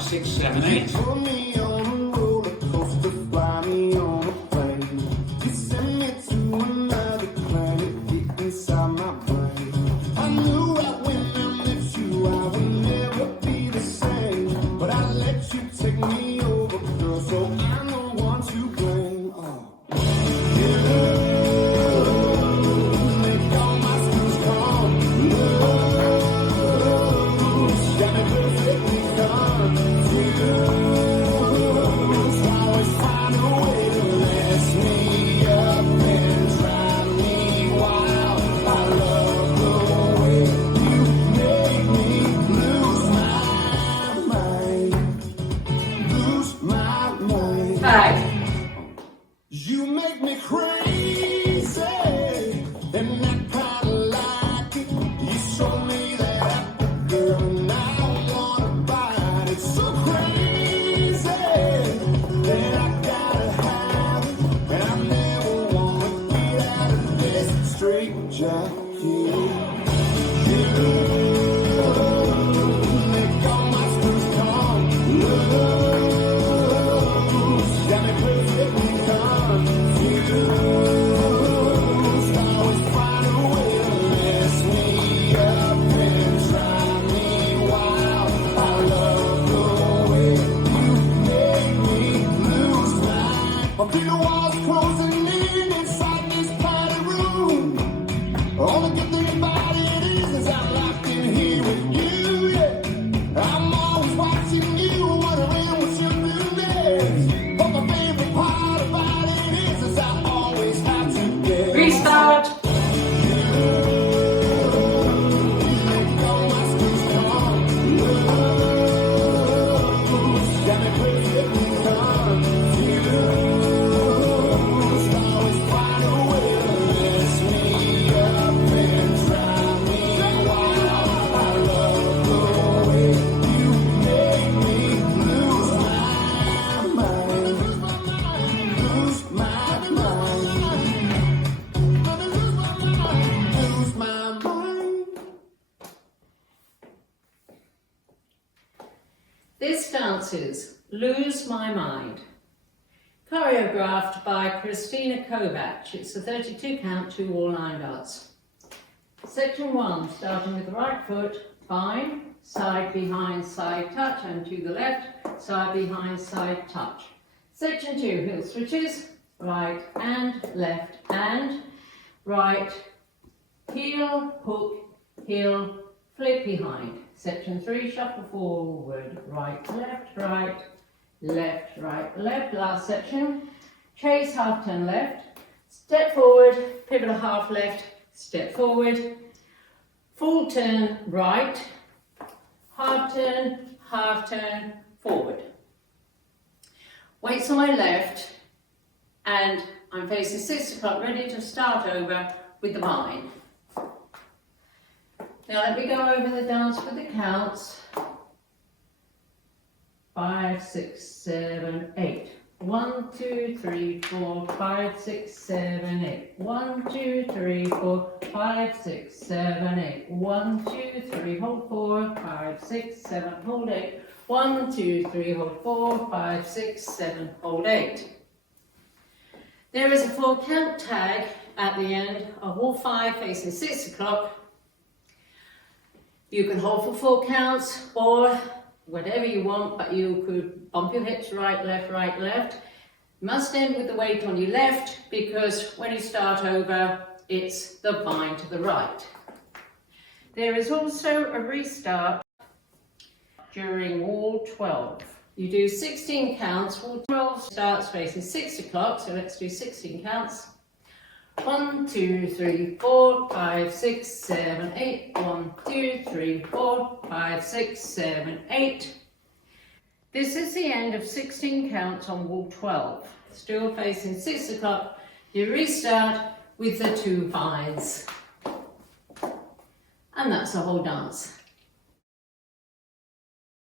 5, 6, 7, 8. Put me on a roller coaster, fly me on a plane. You send me to another planet, deep inside my brain. I knew right when I met you, I would never be the same. But I let you take me over, girl, so I'm the one to blame. Oh. You make me crazy, and I kinda like it. You show me that apple, girl, and I wanna bite it. So crazy that I gotta have it, and I never wanna get out of this straight jacket. Make all my screws come loose. Got me perfectly confused. Always find a way to mess me up and try me wild. I love the way you make me lose my. I feel the walls closing in inside this party room. All the good thing about it is I'm locked in here with you. Yeah. I'm always watching you, wondering what you're doing next. But my favorite part about it is I always have to get Restart. This dance is Lose My Mind, choreographed by Christina Kovac. It's a 32 count, 2 all 9 dots. Section 1, starting with the right foot, bind, side behind side touch, and to the left, side behind side touch. Section 2, heel switches, right and left and right, heel, hook, heel, flip behind. Section 3, shuffle forward, right, left, left, right, left. Last section, chase, half turn left, step forward, pivot a half left, step forward, full turn right, half turn forward. Weights on my left, and I'm facing 6 o'clock, ready to start over with the bind. Now let me go over the dance for the counts. 5, 6, 7, 8. 1, 2, 3, 4, 5, 6, 7, 8. 1, 2, 3, 4, 5, 6, 7, 8. 1, 2, 3, hold 4, 5, 6, 7, hold 8. 1, 2, 3, hold 4, 5, 6, 7, hold 8. There is a 4 count tag at the end of all 5 facing 6 o'clock. You can hold for 4 counts or whatever you want, but you could bump your hips right, left. Must end with the weight on your left, because when you start over, it's the bind to the right. There is also a restart during wall 12. You do 16 counts, wall 12 starts facing 6 o'clock, so let's do 16 counts. 1, 2, 3, 4, 5, 6, 7, 8. 1, 2, 3, 4, 5, 6, 7, 8. This is the end of 16 counts on wall 12. Still facing 6 o'clock. You restart with the 2 binds. And that's the whole dance.